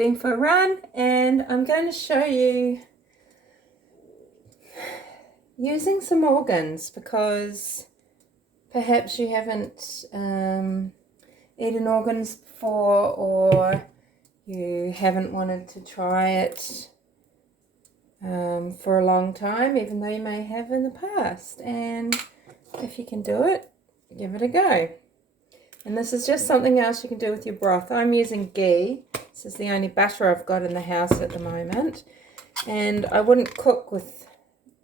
been for a run, and I'm going to show you using some organs, because perhaps you haven't eaten organs before, or you haven't wanted to try it for a long time, even though you may have in the past. And if you can do it, give it a go. And this is just something else you can do with your broth. I'm using ghee. This is the only butter I've got in the house at the moment. And I wouldn't cook with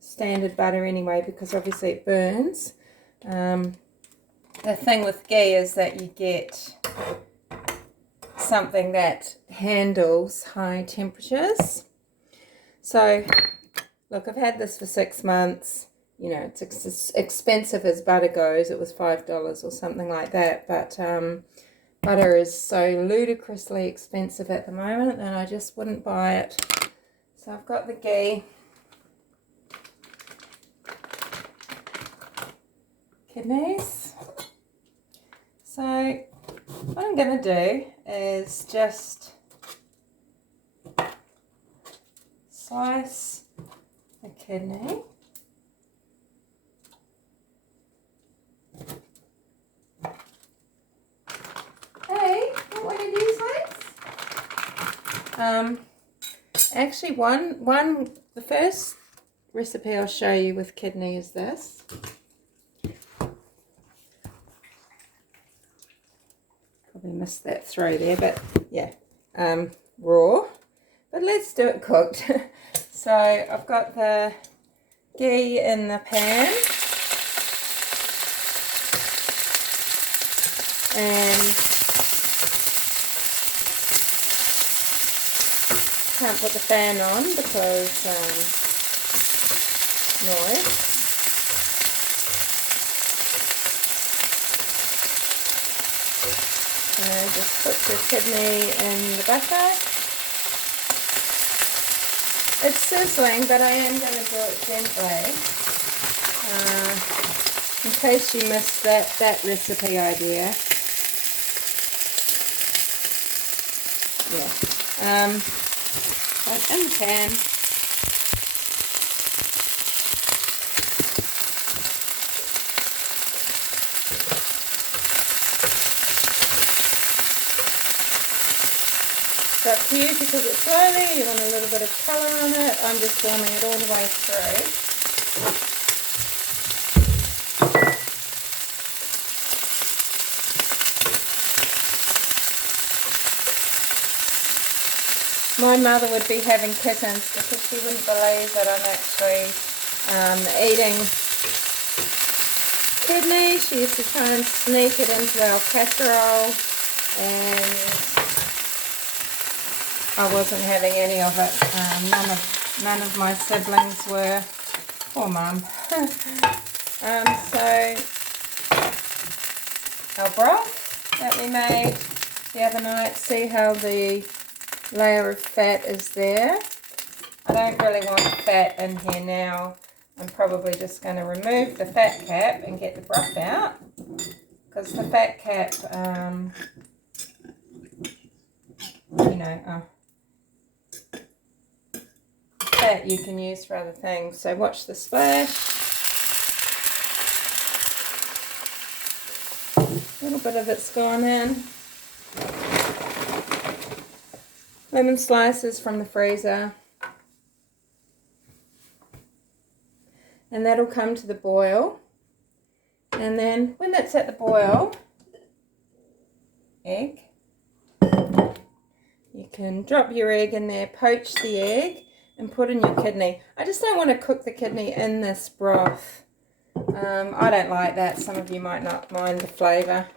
standard butter anyway, because obviously it burns. The thing with ghee is that you get something that handles high temperatures. So, look, I've had this for 6 months. You know, it's expensive as butter goes. It was $5 or something like that. But butter is so ludicrously expensive at the moment, and I just wouldn't buy it. So I've got the ghee. Kidneys. So what I'm going to do is just slice the kidney. Hey, what did you say? Actually, the first recipe I'll show you with kidney is this. Probably missed that throw there, but yeah, raw. But let's do it cooked. So I've got the ghee in the pan, and can't put the fan on because noise. Just put your kidney in the butter. It's sizzling, but I am going to do it gently. In case you missed that recipe idea. Yeah. But in the pan. It's up to you to cook it slowly. You want a little bit of colour on it. I'm just warming it all the way through. My mother would be having kittens because she wouldn't believe that I'm actually eating kidney. She used to try and sneak it into our casserole, and I wasn't having any of it. None of my siblings were. Poor mum. So our broth that we made the other night. See how the layer of fat is there? I don't really want fat in here now. I'm probably just going to remove the fat cap and get the broth out, because the fat cap, that you can use for other things. So watch the splash. A little bit of it's gone in. Lemon slices from the freezer. And that'll come to the boil. And then when that's at the boil, egg. You can drop your egg in there, poach the egg, and put in your kidney. I just don't want to cook the kidney in this broth. I don't like that. Some of you might not mind the flavour.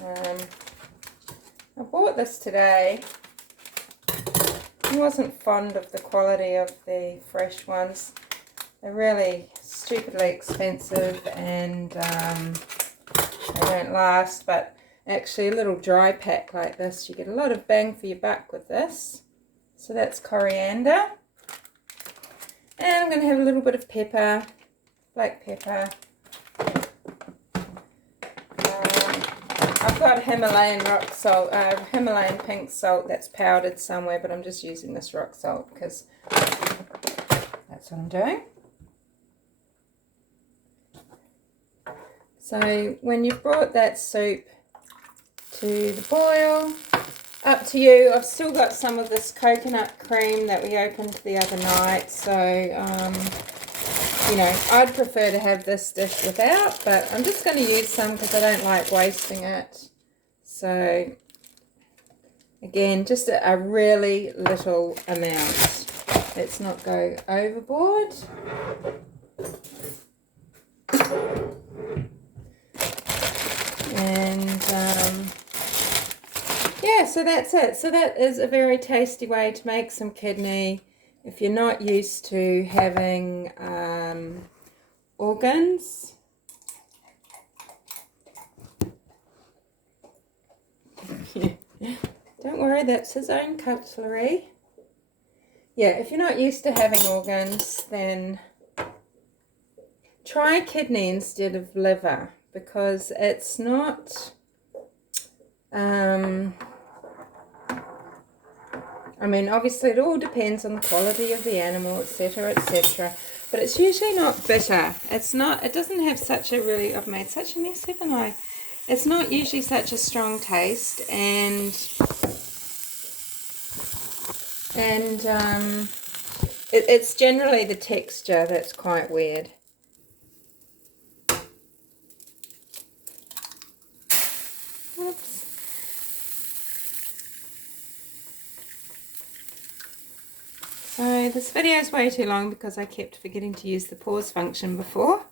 I bought this today. I wasn't fond of the quality of the fresh ones. They're really stupidly expensive, and they don't last. But actually, a little dry pack like this, you get a lot of bang for your buck with this. So that's coriander. And I'm going to have a little bit of pepper, black pepper. I've got got Himalayan rock salt, Himalayan pink salt that's powdered somewhere, but I'm just using this rock salt because that's what I'm doing. So when you've brought that soup to the boil, up to you. I've still got some of this coconut cream that we opened the other night, so you know, I'd prefer to have this dish without, but I'm just going to use some because I don't like wasting it. So again, just a really little amount. Let's not go overboard. And yeah, so that's it. So that is a very tasty way to make some kidney if you're not used to having organs. Don't worry, that's his own cutlery. Yeah, if you're not used to having organs, then try kidney instead of liver, because it's not I mean, obviously it all depends on the quality of the animal, etc., etc., but it's usually not bitter. It's not, it doesn't have such a really, I've made such a mess, haven't I? It's not usually such a strong taste, and it's generally the texture that's quite weird. Oops. So this video is way too long because I kept forgetting to use the pause function before.